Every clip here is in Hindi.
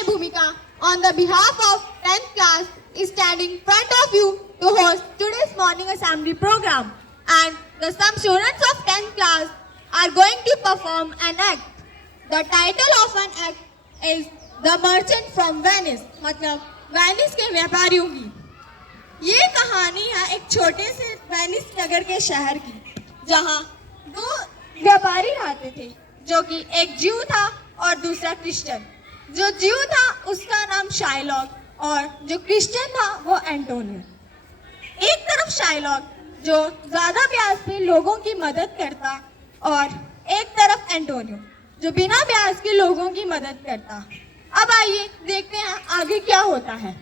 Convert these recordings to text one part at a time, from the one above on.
Mikael Bhumika, on the behalf of 10th class, is standing in front of you to host today's morning assembly program. And some students of 10th class are going to perform an act. The title of an act is The Merchant from Venice, मतलब वेनिस के व्यापारियों की। ये कहानी है एक छोटे से वेनिस नगर के शहर की, जहाँ दो व्यापारी रहते थे, जो कि एक ज्यू था और दूसरा क्रिश्चियन। जो ज्यू था उसका नाम शाइलॉक और जो क्रिश्चियन था वो एंटोनियो। एक तरफ शाइलॉक जो ज्यादा ब्याज पे लोगों की मदद करता और एक तरफ एंटोनियो जो बिना ब्याज के लोगों की मदद करता। अब आइए देखते हैं आगे क्या होता है।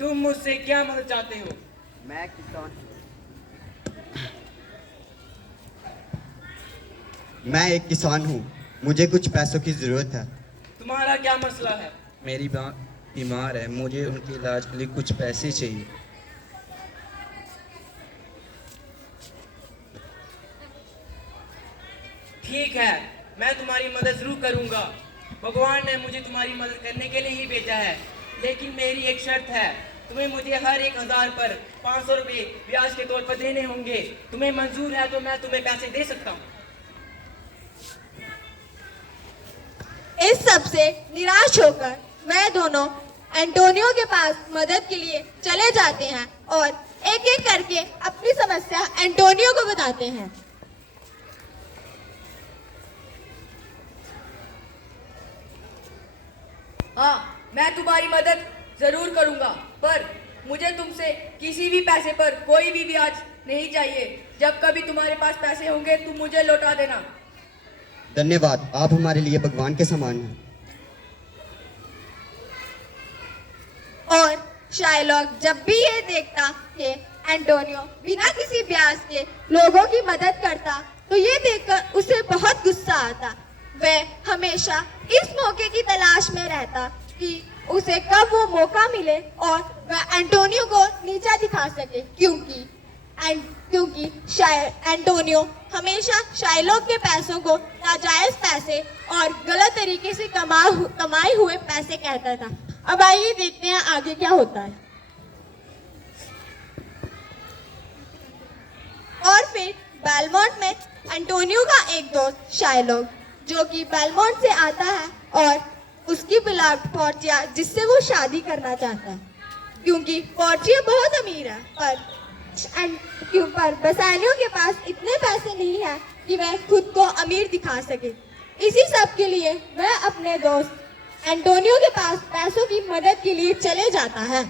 तुम मुझसे क्या मदद चाहते हो? मैं किसान मैं एक किसान हूँ। मुझे कुछ पैसों की जरूरत है। तुम्हारा क्या मसला है? मेरी माँ बीमार है, मुझे उनके इलाज के लिए कुछ पैसे चाहिए। ठीक है, मैं तुम्हारी मदद जरूर करूंगा। भगवान ने मुझे तुम्हारी मदद करने के लिए ही भेजा है, लेकिन मेरी एक शर्त है। तुम्हें मुझे हर 1000 पर 500 रुपये ब्याज के तौर पर देने होंगे। तुम्हें मंजूर है तो मैं तुम्हें पैसे दे सकता हूँ। इस सब से निराश होकर वह दोनों एंटोनियो के पास मदद के लिए चले जाते हैं और एक एक करके अपनी समस्या एंटोनियो को बताते हैं। हाँ, मैं तुम्हारी मदद जरूर करूंगा, पर मुझे तुमसे किसी भी पैसे पर कोई भी ब्याज नहीं चाहिए। जब कभी तुम्हारे पास पैसे होंगे तुम मुझे लौटा देना। धन्यवाद, आप हमारे लिए भगवान के समान हैं। और शाइलॉक जब भी ये देखता कि एंटोनियो बिना किसी ब्याज के लोगों की मदद करता, तो ये देखकर उसे बहुत गुस्सा आता। वह हमेशा इस मौके की तलाश में रहता कि उसे कब वो मौका मिले और वह एंटोनियो को नीचा दिखा सके, क्योंकि एंटोनियो हमेशा शाइलॉक के पैसों को नाजायज पैसे और गलत तरीके से कमाए हुए पैसे कहता था। अब आइए देखते हैं आगे क्या होता है। और फिर बेलमोंट में एंटोनियो का एक दोस्त शाइलॉक, जो कि बेलमोंट से आता है, और उसकी बिलावड पोर्चिया, जिससे वो शादी करना चाहता है, क्योंकि पोर्चिया बहुत अमीर है, पर बसानियों के पास इतने पैसे नहीं है कि वह खुद को अमीर दिखा सके। इसी सब के लिए वह अपने दोस्त एंटोनियो के पास पैसों की मदद के लिए चले जाता है।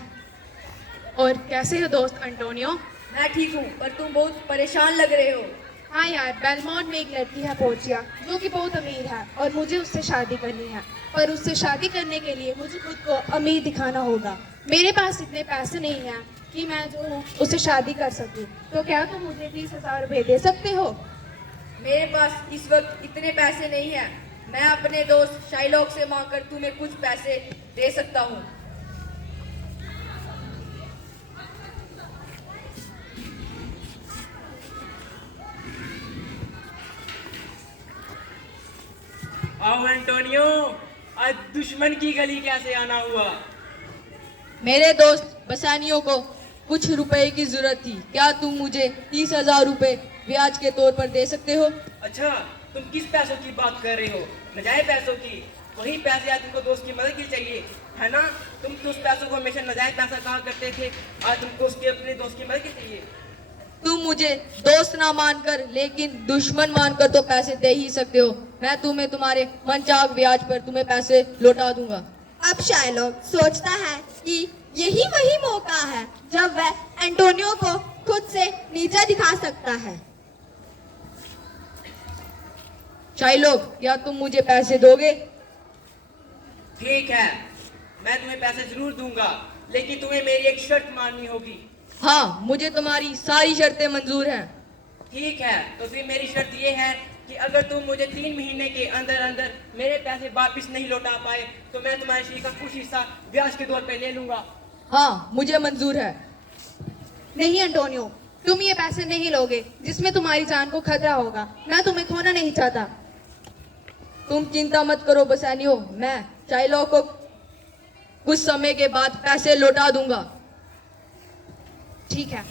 और कैसे हो दोस्त एंटोनियो? मैं ठीक हूँ, पर तुम बहुत परेशान लग रहे हो। हाँ यार, बेलमोंट में एक लड़की है पोर्चिया, जो कि बहुत अमीर है और मुझे उससे शादी करनी है, पर उससे शादी करने के लिए मुझे खुद को अमीर दिखाना होगा। मेरे पास इतने पैसे नहीं हैं कि मैं जो हूँ उससे शादी कर सकूँ। तो क्या तुम मुझे 30,000 रुपये दे सकते हो? मेरे पास इस वक्त इतने पैसे नहीं है। मैं अपने दोस्त शाइलॉक से मांगकर तुम्हें कुछ पैसे दे सकता हूँ। आओ एंटोनियो, आज दुश्मन की गली कैसे आना हुआ? मेरे दोस्त बसानियों को कुछ रुपए की जरूरत थी। क्या तुम मुझे 30,000 रुपए ब्याज के तौर पर दे सकते हो? अच्छा, तुम किस पैसों की बात कर रहे हो? नजायज पैसों की? वही पैसे आज तुमको दोस्त की मदद के लिए चाहिए, है ना? तुम तो उस पैसों को हमेशा नजायज पैसा कहा करते थे, आज तुमको अपने दोस्त की मदद के लिए चाहिए। तुम मुझे दोस्त ना मानकर लेकिन दुश्मन मानकर तो पैसे दे ही सकते हो। मैं तुम्हें तुम्हारे मनचाक ब्याज पर तुम्हें पैसे लौटा दूंगा। अब शाइलॉक सोचता है कि यही वही मौका है जब वह एंटोनियो को खुद से नीचा दिखा सकता है। शाइलॉक, क्या तुम मुझे पैसे दोगे? ठीक है, मैं तुम्हें पैसे जरूर दूंगा, लेकिन तुम्हें मेरी एक शर्त माननी होगी। हाँ, मुझे तुम्हारी सारी शर्तें मंजूर हैं। ठीक है, तो फिर मेरी शर्त ये है कि अगर तुम मुझे 3 महीने के अंदर अंदर मेरे पैसे वापस नहीं लौटा पाए तो मैं तुम्हारे शरीर का कुछ हिस्सा ब्याज के तौर पे ले लूंगा। हाँ, मुझे मंजूर है। नहीं एंटोनियो, तुम ये पैसे नहीं लोगे जिसमें तुम्हारी जान को खतरा होगा। मैं तुम्हें खोना नहीं चाहता। तुम चिंता मत करो बसैनियो, मैं शाइलॉक को कुछ समय के बाद पैसे लौटा दूंगा। ठीक है।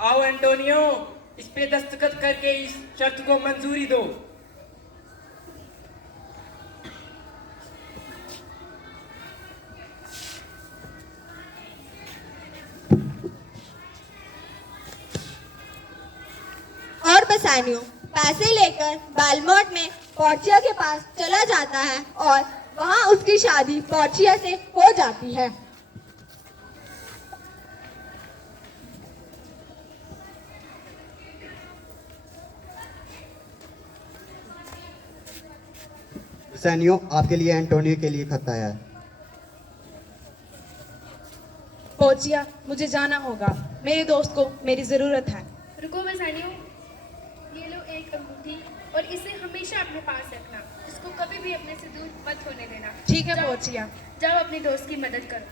आओ एंटोनियो, इस पे दस्तखत करके इस शर्त को मंजूरी दो। और बसानियो पैसे लेकर बालमोट में पोर्चिया के पास चला जाता है और वहां उसकी शादी पोर्चिया से हो जाती है। सैनियो, आपके लिए एंटोनियो के लिए खत आया है। पोर्चिया, मुझे जाना होगा। मेरे दोस्त को मेरी जरूरत है। रुको बसानियो, ये लो एक अंगूठी और इसे हमेशा अपने पास रखना। इसको कभी भी अपने से दूर मत होने देना। ठीक है पोर्चिया। जाओ अपने दोस्त की मदद करो।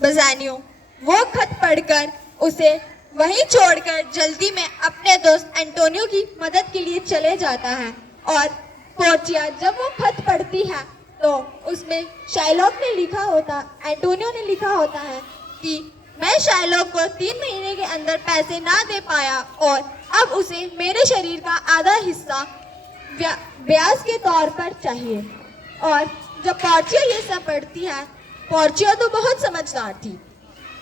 बसानियो वो खत पढ़कर उसे वहीं छोड़कर जल्दी में अपने दोस्त एंटोनियो की मदद के लिए चले जाता है। और पोर्चिया जब वो खत पढ़ती है तो उसमें शाइलॉक ने लिखा होता, एंटोनियो ने लिखा होता है कि मैं शाइलॉक को 3 महीने के अंदर पैसे ना दे पाया और अब उसे मेरे शरीर का आधा हिस्सा ब्याज के तौर पर चाहिए। और जब पोर्चिया ये सब पढ़ती है, पोर्चिया तो बहुत समझदार थी।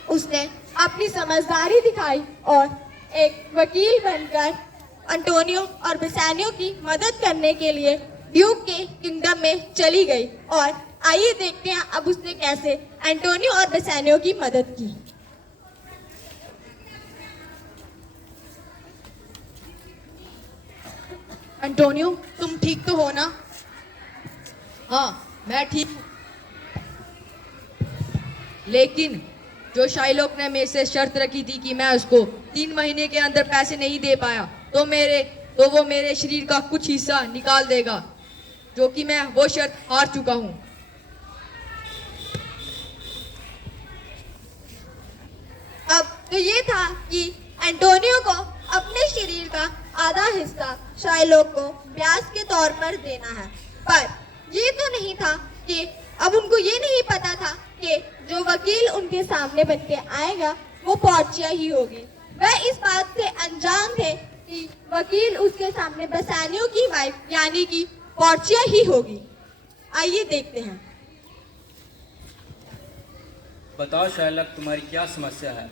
उसने अपनी समझदारी दिखाई और एक वकील बनकर एंटोनियो और बेसानियो की मदद करने के लिए ड्यूक के किंगडम में चली गई। और आइए देखते हैं अब उसने कैसे एंटोनियो और बेसानियो की मदद की। एंटोनियो, तुम ठीक तो हो ना? हाँ, मैं ठीक हूँ। लेकिन जो शाइलॉक ने मेरे से शर्त रखी थी कि मैं उसको 3 महीने के अंदर पैसे नहीं दे पाया तो वो मेरे शरीर का कुछ हिस्सा निकाल देगा, जो कि मैं वो शर्त हार चुका हूँ। अब तो ये था कि एंटोनियो को अपने शरीर का आधा हिस्सा शाइलॉक को ब्याज के तौर पर देना है। पर ये तो नहीं था कि अब उनको ये नहीं पता था कि जो वकील उनके सामने बन के आएगा वो पोर्चिया ही होगी। वह इस बात से अनजान थे कि वकील उसके सामने बेसानियो की वाइफ यानी कि पोर्चिया ही होगी। आइए देखते हैं। बताओ शाइलॉक, तुम्हारी क्या समस्या है?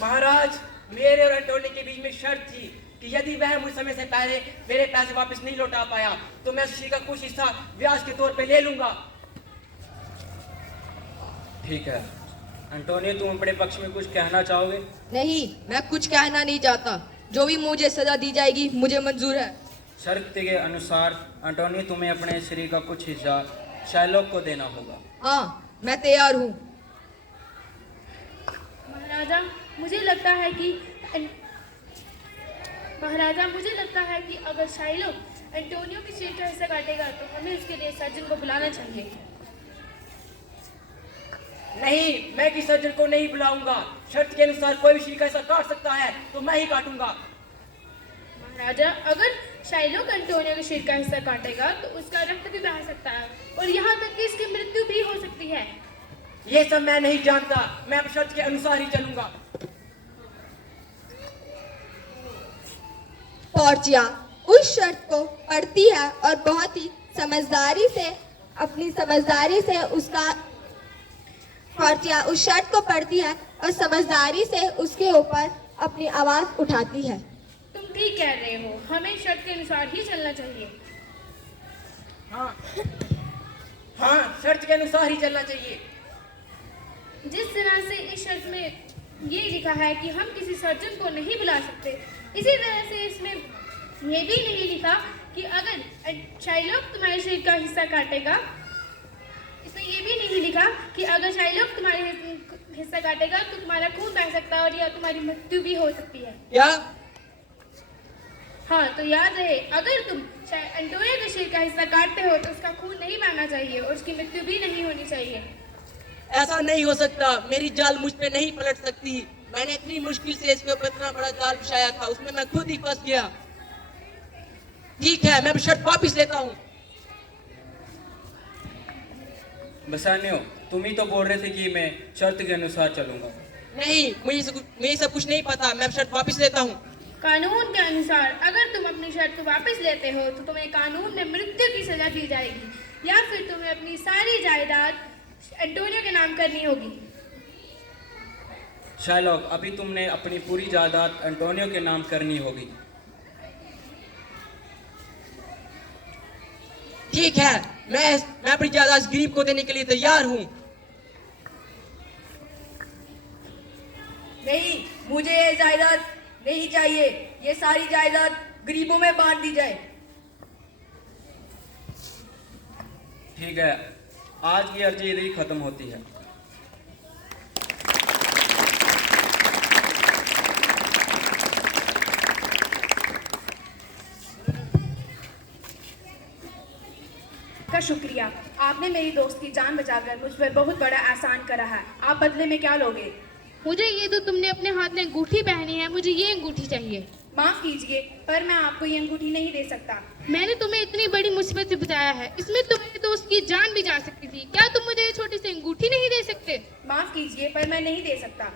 महाराज, मेरे और एंटोनियो के बीच में शर्त थी कि यदि वह मुझ समय से पहले मेरे पैसे वापस नहीं लौटा पाया तो मैं उसी का कुछ हिस्सा ब्याज के तौर पे ले लूंगा। ठीक है एंटोनियो, तुम अपने पक्ष में कुछ कहना चाहोगे? नहीं, मैं कुछ कहना नहीं चाहता। जो भी मुझे सजा दी जाएगी मुझे मंजूर है। शर्त के अनुसार एंटोनियो, तुम्हें अपने शरीर का कुछ हिस्सा शाइलॉक को देना होगा। हाँ, मैं तैयार हूँ। महाराजा, मुझे लगता है कि अगर शाइलॉक एंटोनियो की सीट का हिस्सा काटेगा तो हमें उसके लिए सर्जन को बुलाना चाहिए। नहीं, मैं किसी सर्जन को नहीं बुलाऊंगा। शर्त के अनुसार कोई भी शरीर का हिस्सा काट सकता है तो मैं ही काटूंगा। महाराजा, अगर शाइलॉक एंटोनियो के शरीर का हिस्सा काटेगा तो उसका रक्त भी बह सकता है और यहाँ तक कि इसकी मृत्यु भी हो सकती है। ये सब मैं नहीं जानता, मैं अब शर्त के अनुसार ही चलूंगा। पोर्चिया उस शर्त को पढ़ती है और बहुत ही अपनी समझदारी से पोर्चिया उस शर्त को पढ़ती है और समझदारी से उसके ऊपर अपनी आवाज उठाती है। तुम ठीक कह रहे हो, हमें शर्त के अनुसार ही चलना चाहिए। हाँ, हाँ, शर्त के अनुसार ही चलना चाहिए। जिस तरह से इस शर्त में ये लिखा है कि हम किसी सर्जन को नहीं बुला सकते, इसी तरह से इसमें ये भी नहीं लिखा कि अगर शाइलॉक तुम्हारे शरीर का हिस्सा काटेगा, इसमें ये भी नहीं लिखा कि अगर शाइलॉक तुम्हारे हिस्सा काटेगा तो तुम्हारा खून बह सकता है और या तुम्हारी मृत्यु भी हो सकती है। क्या? हाँ, तो याद रहे, अगर तुम एंटोनियो के शरीर का हिस्सा काटते हो तो उसका खून नहीं बहना चाहिए और उसकी मृत्यु भी नहीं होनी चाहिए। ऐसा नहीं हो सकता, मेरी जाल मुझ पे नहीं पलट सकती। मैंने इतनी मुश्किल से इसके ऊपर इतना बड़ा जाल बिछाया था, उसमें मैं खुद ही फंस गया। ठीक है, मैं शर्त वापिस लेता हूँ। बसानियो, तुम ही तो बोल रहे थे कि मैं शर्त के अनुसार चलूंगा। नहीं, मुझे सब कुछ नहीं पता, मैं शर्त वापिस लेता हूँ। कानून के अनुसार अगर तुम अपनी शर्त को वापस लेते हो तो तुम्हें कानून में मृत्यु की सजा दी जाएगी या फिर तुम्हें अपनी सारी जायदाद एंटोनियो के नाम करनी होगी। शाइलॉक, अभी तुमने अपनी पूरी जायदाद एंटोनियो के नाम करनी होगी। ठीक है, मैं अपनी जायदाद गरीब को देने के लिए तैयार हूँ। नहीं, मुझे ये जायदाद नहीं चाहिए। ये सारी जायदाद गरीबों में बांट दी जाए। ठीक है, आज की अर्जी इधर ही खत्म होती है। का शुक्रिया, आपने मेरी दोस्त की जान बचाकर मुझ पर बहुत बड़ा एहसान करा है। आप बदले में क्या लोगे? मुझे ये तो तुमने अपने हाथ में अंगूठी पहनी है, मुझे ये अंगूठी चाहिए। माफ कीजिए, पर मैं आपको ये अंगूठी नहीं दे सकता। मैंने तुम्हें इतनी बड़ी मुसीबत से बचाया है, इसमें तुम्हारे दोस्त की जान भी जा सकती थी, क्या तुम मुझे ये छोटी सी अंगूठी नहीं दे सकते? माफ कीजिए, पर मैं नहीं दे सकता।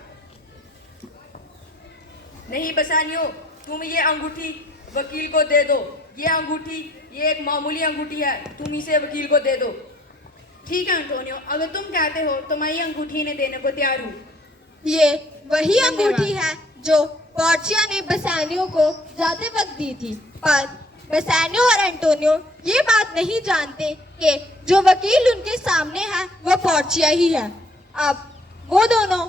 नहीं बसानियो, तुम ये अंगूठी वकील को दे दो। ये अंगूठी ये एक मामूली अंगूठी है, तुम इसे वकील को दे दो। ठीक है एंटोनियो, अगर तुम कहते हो तो मैं ये अंगूठी इन्हें देने को तैयार हूँ। ये वही अंगूठी है जो पोर्चिया ने बसानियो को जाते वक्त दी थी, पर बसानियो और एंटोनियो ये बात नहीं जानते कि जो वकील उनके सामने है वो पोर्चिया ही है। अब वो दोनों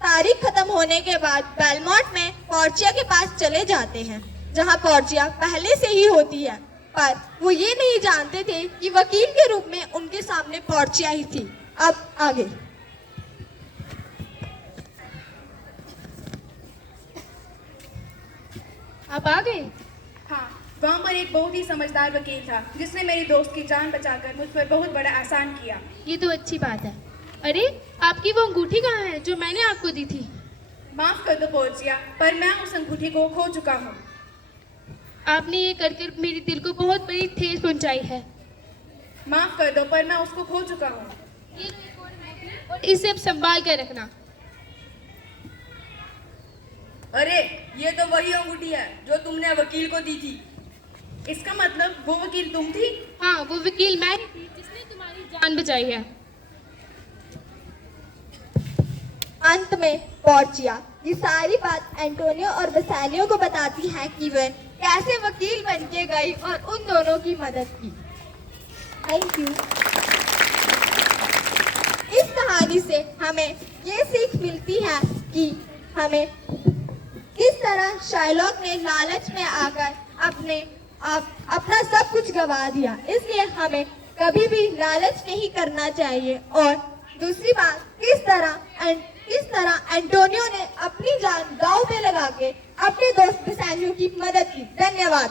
तारीख खत्म होने के बाद बेलमोंट में पोर्चिया के पास चले जाते हैं, जहां पोर्चिया पहले से ही होती है, पर वो ये नहीं जानते थे कि वकील के रूप में उनके सामने पोर्चिया ही थी। अब आगे। आप आ गए? हाँ, वहाँ पर एक बहुत ही समझदार वकील था जिसने मेरी दोस्त की जान बचाकर मुझ पर बहुत बड़ा एहसान किया। ये तो अच्छी बात है। अरे, आपकी वो अंगूठी कहाँ है जो मैंने आपको दी थी? माफ कर दो पोर्चिया, पर मैं उस अंगूठी को खो चुका हूँ। आपने ये कर कर मेरे दिल को बहुत बड़ी ठेस पहुंचाई है। माफ कर दो, पर मैं उसको खो चुका हूँ। ये और इसे अब संभाल कर रखना। अरे, ये तो वही अंगूठी है जो तुमने वकील को दी थी। इसका मतलब वो वकील तुम थी? हाँ, वो वकील मैं ही थी जिसने तुम्हारी जान बचाई है। अंत में पोर्चिया ये सारी बात एंटोनियो और बसानियो को बताती है कि वह कैसे वकील बन के गई और उन दोनों की मदद की। Thank you. इस कहानी से हमें ये सीख मिलती है कि हमें किस तरह शाइलॉक ने लालच में आकर अपना सब कुछ गवा दिया, इसलिए हमें कभी भी लालच नहीं करना चाहिए। और दूसरी बात, किस तरह एंटोनियो ने अपनी जान दांव पे लगा के अपने दोस्त बसानियो की मदद की। धन्यवाद।